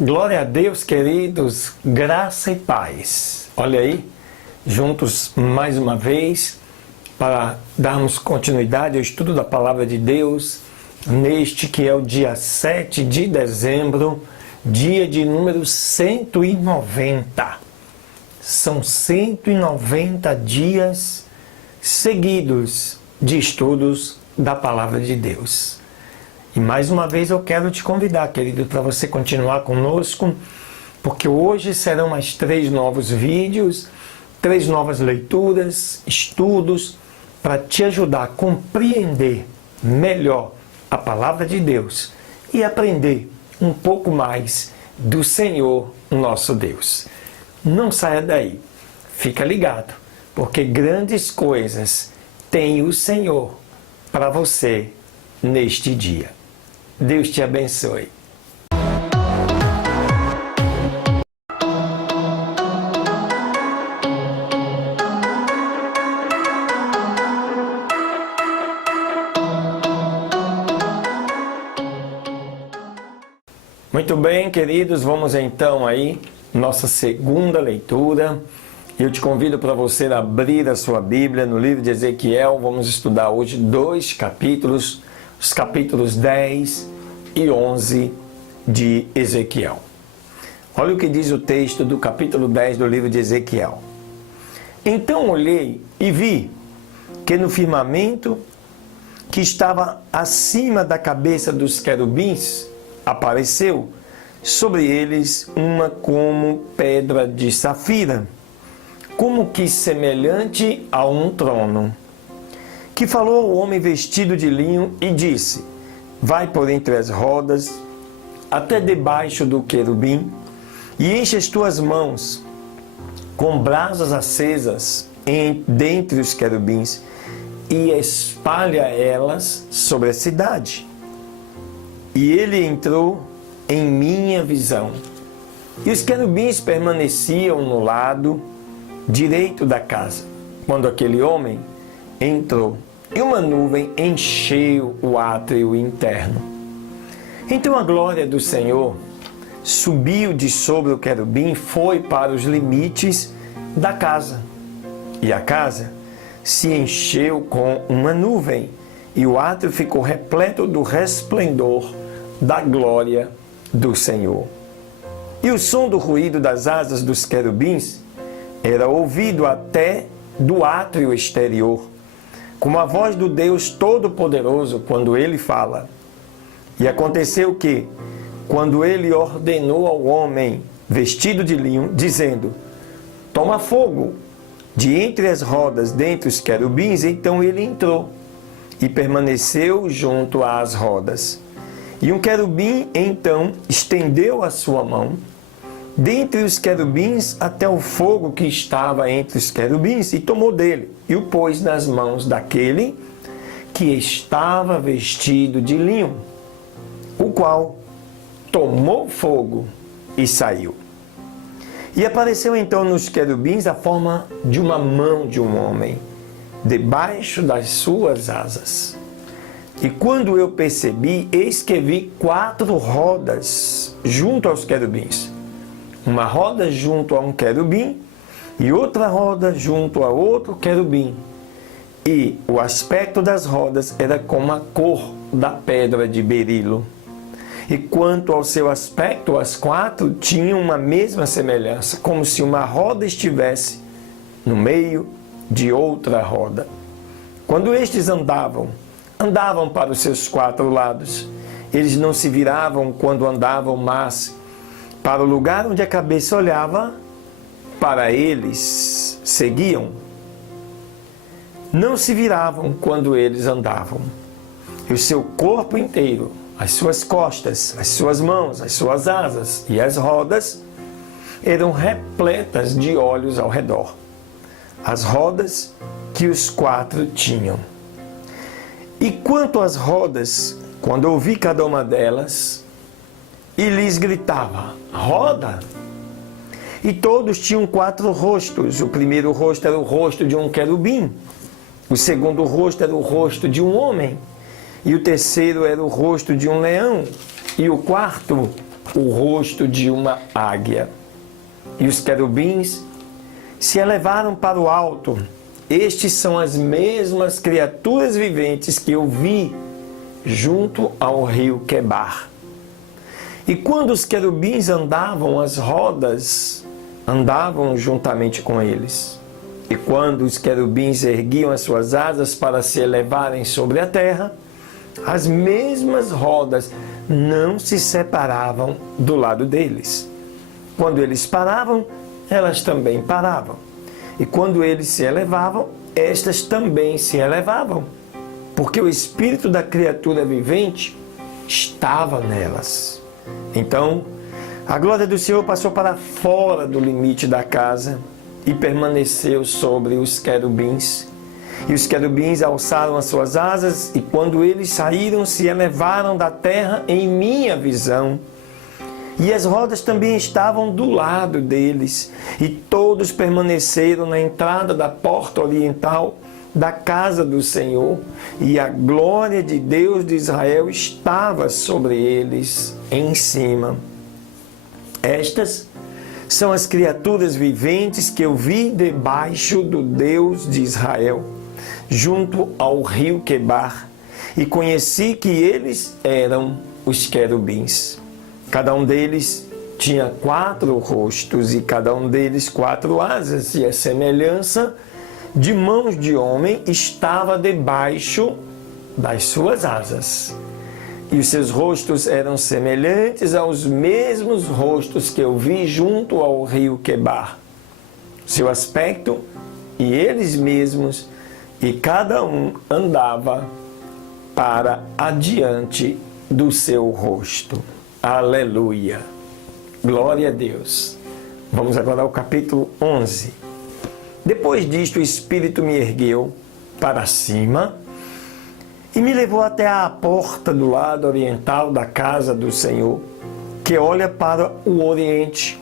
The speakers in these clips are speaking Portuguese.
Glória a Deus, queridos, graça e paz. Olha aí, juntos mais uma vez, para darmos continuidade ao estudo da Palavra de Deus, neste que é o dia 7 de dezembro, dia de número 190. São 190 dias seguidos de estudos da Palavra de Deus. E mais uma vez eu quero te convidar, querido, para você continuar conosco, porque hoje serão mais 3 novos vídeos, 3 novas leituras, estudos, para te ajudar a compreender melhor a Palavra de Deus e aprender um pouco mais do Senhor, nosso Deus. Não saia daí, fica ligado, porque grandes coisas tem o Senhor para você neste dia. Deus te abençoe. Muito bem, queridos, vamos então aí, nossa segunda leitura. Eu te convido para você abrir a sua Bíblia no livro de Ezequiel. Vamos estudar hoje 2 capítulos, os capítulos 10 e 11 de Ezequiel. Olha o que diz o texto do capítulo 10 do livro de Ezequiel. Então olhei e vi que no firmamento que estava acima da cabeça dos querubins apareceu sobre eles uma como pedra de safira, como que semelhante a um trono, que falou ao homem vestido de linho e disse: vai por entre as rodas, até debaixo do querubim, e enche as tuas mãos com brasas acesas dentre os querubins, e espalha elas sobre a cidade. E ele entrou em minha visão, e os querubins permaneciam no lado direito da casa, quando aquele homem entrou, e uma nuvem encheu o átrio interno. Então a glória do Senhor subiu de sobre o querubim e foi para os limites da casa. E a casa se encheu com uma nuvem, e o átrio ficou repleto do resplendor da glória do Senhor. E o som do ruído das asas dos querubins era ouvido até do átrio exterior, como a voz do Deus Todo-Poderoso quando ele fala. E aconteceu que, quando ele ordenou ao homem vestido de linho, dizendo: toma fogo de entre as rodas dentre os querubins, então ele entrou e permaneceu junto às rodas. E um querubim então estendeu a sua mão dentre os querubins até o fogo que estava entre os querubins, e tomou dele, e o pôs nas mãos daquele que estava vestido de linho, o qual tomou fogo e saiu. E apareceu então nos querubins a forma de uma mão de um homem, debaixo das suas asas. E quando eu percebi, eis que vi 4 rodas junto aos querubins. Uma roda junto a um querubim e outra roda junto a outro querubim. E o aspecto das rodas era como a cor da pedra de berilo. E quanto ao seu aspecto, as 4 tinham uma mesma semelhança, como se uma roda estivesse no meio de outra roda. Quando estes andavam para os seus 4 lados. Eles não se viravam quando andavam, mas para o lugar onde a cabeça olhava, para eles seguiam. Não se viravam quando eles andavam. E o seu corpo inteiro, as suas costas, as suas mãos, as suas asas e as rodas eram repletas de olhos ao redor. As rodas que os 4 tinham. E quanto às rodas, quando ouvi cada uma delas, e lhes gritava: roda! E todos tinham 4 rostos. O primeiro rosto era o rosto de um querubim, o segundo rosto era o rosto de um homem, e o terceiro era o rosto de um leão, e o quarto o rosto de uma águia. E os querubins se elevaram para o alto. Estes são as mesmas criaturas viventes que eu vi junto ao rio Quebar. E quando os querubins andavam, as rodas andavam juntamente com eles. E quando os querubins erguiam as suas asas para se elevarem sobre a terra, as mesmas rodas não se separavam do lado deles. Quando eles paravam, elas também paravam. E quando eles se elevavam, estas também se elevavam, porque o espírito da criatura vivente estava nelas. Então, a glória do Senhor passou para fora do limite da casa e permaneceu sobre os querubins. E os querubins alçaram as suas asas, e quando eles saíram, se elevaram da terra em minha visão. E as rodas também estavam do lado deles, e todos permaneceram na entrada da porta oriental da casa do Senhor, e a glória de Deus de Israel estava sobre eles em cima. Estas são as criaturas viventes que eu vi debaixo do Deus de Israel, junto ao rio Quebar, e conheci que eles eram os querubins. Cada um deles tinha 4 rostos e cada um deles 4 asas, e a semelhança de mãos de homem estava debaixo das suas asas. E os seus rostos eram semelhantes aos mesmos rostos que eu vi junto ao rio Quebar. Seu aspecto e eles mesmos, e cada um andava para adiante do seu rosto. Aleluia! Glória a Deus! Vamos agora ao capítulo 11. Depois disto, o Espírito me ergueu para cima e me levou até a porta do lado oriental da casa do Senhor, que olha para o oriente.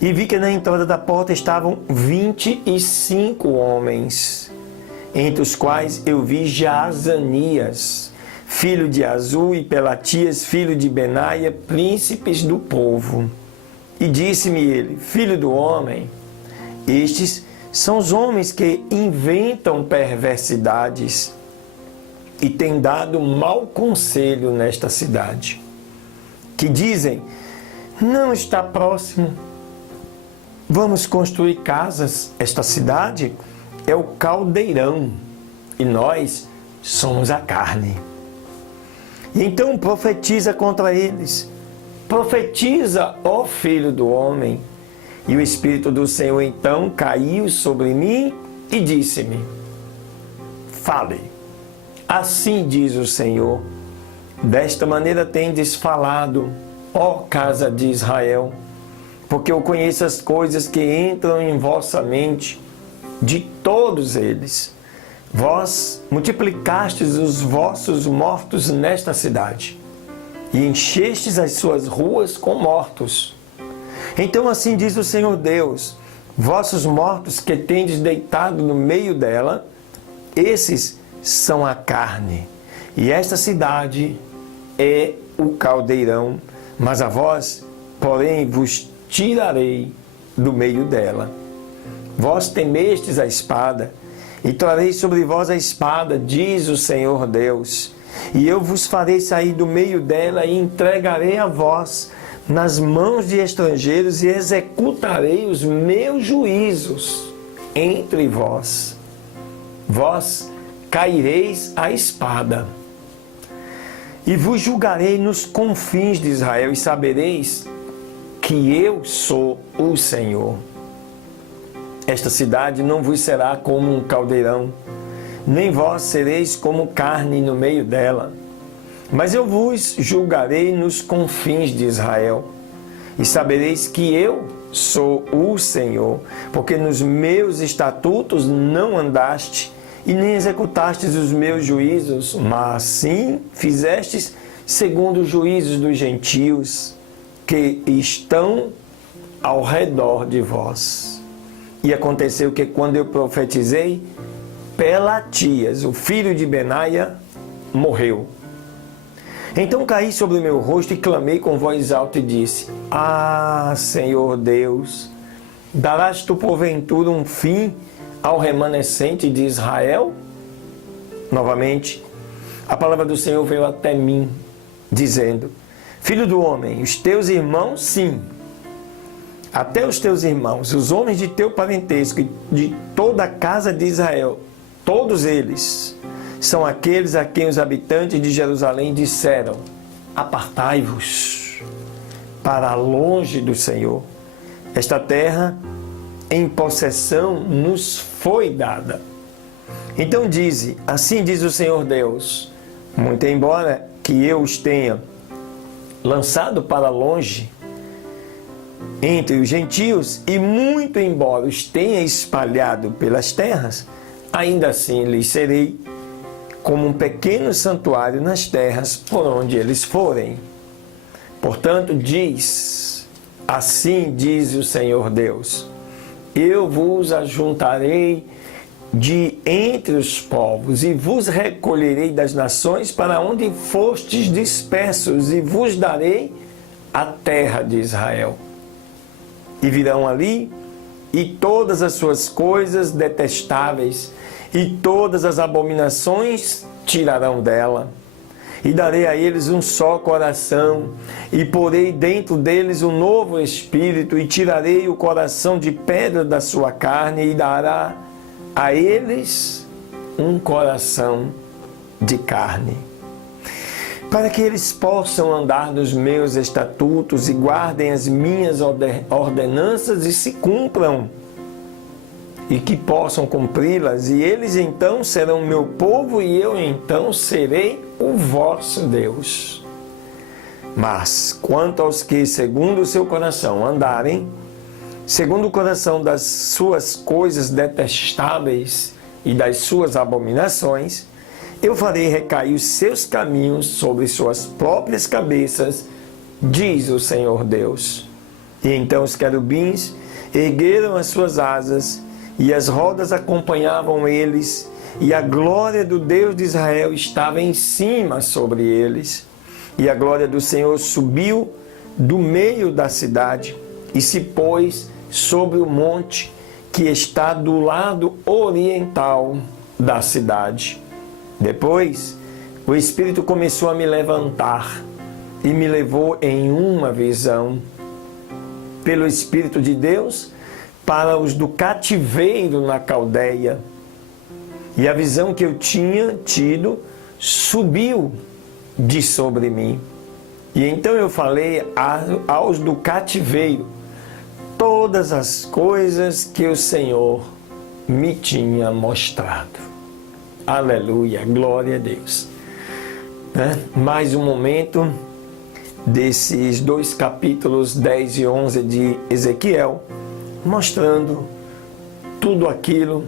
E vi que na entrada da porta estavam 25 homens, entre os quais eu vi Jaazanias, filho de Azul, e Pelatias, filho de Benaia, príncipes do povo. E disse-me ele: filho do homem, estes são os homens que inventam perversidades e têm dado mau conselho nesta cidade, que dizem: não está próximo, vamos construir casas. Esta cidade é o caldeirão e nós somos a carne. E então profetiza contra eles. Profetiza, ó filho do homem. E o Espírito do Senhor então caiu sobre mim e disse-me: fale. Assim diz o Senhor: desta maneira tendes falado, ó casa de Israel, porque eu conheço as coisas que entram em vossa mente, de todos eles. Vós multiplicastes os vossos mortos nesta cidade, e enchestes as suas ruas com mortos. Então assim diz o Senhor Deus: vossos mortos que tendes deitado no meio dela, esses são a carne, e esta cidade é o caldeirão, mas a vós, porém, vos tirarei do meio dela. Vós temestes a espada, e trarei sobre vós a espada, diz o Senhor Deus, e eu vos farei sair do meio dela e entregarei a vós nas mãos de estrangeiros e executarei os meus juízos entre vós. Vós caireis à espada e vos julgarei nos confins de Israel e sabereis que eu sou o Senhor. Esta cidade não vos será como um caldeirão, nem vós sereis como carne no meio dela. Mas eu vos julgarei nos confins de Israel, e sabereis que eu sou o Senhor, porque nos meus estatutos não andaste, e nem executastes os meus juízos, mas sim fizestes segundo os juízos dos gentios, que estão ao redor de vós. E aconteceu que quando eu profetizei, Pelatias, o filho de Benaia, morreu. Então caí sobre o meu rosto e clamei com voz alta e disse: Ah, Senhor Deus, darás tu porventura um fim ao remanescente de Israel? Novamente, a palavra do Senhor veio até mim, dizendo: Filho do homem, os teus irmãos, sim, até os teus irmãos, os homens de teu parentesco e de toda a casa de Israel, todos eles são aqueles a quem os habitantes de Jerusalém disseram: Apartai-vos para longe do Senhor. Esta terra em possessão nos foi dada. Então dize: assim diz o Senhor Deus, muito embora que eu os tenha lançado para longe entre os gentios, e muito embora os tenha espalhado pelas terras, ainda assim lhes serei como um pequeno santuário nas terras por onde eles forem. Portanto, diz: assim diz o Senhor Deus, eu vos ajuntarei de entre os povos e vos recolherei das nações para onde fostes dispersos e vos darei a terra de Israel. E virão ali e todas as suas coisas detestáveis e todas as abominações tirarão dela. E darei a eles um só coração, e porei dentro deles um novo espírito, e tirarei o coração de pedra da sua carne, e dará a eles um coração de carne, para que eles possam andar nos meus estatutos e guardem as minhas ordenanças e se cumpram, e que possam cumpri-las, e eles então serão meu povo, e eu então serei o vosso Deus. Mas quanto aos que, segundo o seu coração, andarem, segundo o coração das suas coisas detestáveis e das suas abominações, eu farei recair os seus caminhos sobre suas próprias cabeças, diz o Senhor Deus. E então os querubins ergueram as suas asas, e as rodas acompanhavam eles, e a glória do Deus de Israel estava em cima sobre eles. E a glória do Senhor subiu do meio da cidade, e se pôs sobre o monte que está do lado oriental da cidade. Depois, o Espírito começou a me levantar e me levou em uma visão, pelo Espírito de Deus, para os do cativeiro na Caldeia. E a visão que eu tinha tido subiu de sobre mim. E então eu falei aos do cativeiro todas as coisas que o Senhor me tinha mostrado. Aleluia, glória a Deus. Mais um momento desses 2 capítulos 10 e 11 de Ezequiel, mostrando tudo aquilo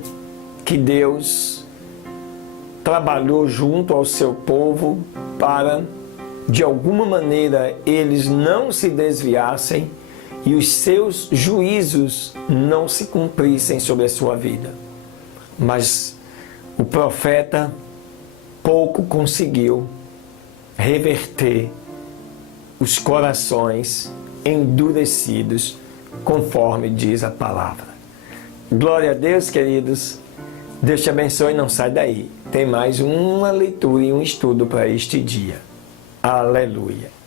que Deus trabalhou junto ao seu povo para, de alguma maneira, eles não se desviassem e os seus juízos não se cumprissem sobre a sua vida. Mas o profeta pouco conseguiu reverter os corações endurecidos, conforme diz a palavra. Glória a Deus, queridos. Deus te abençoe e não sai daí. Tem mais uma leitura e um estudo para este dia. Aleluia.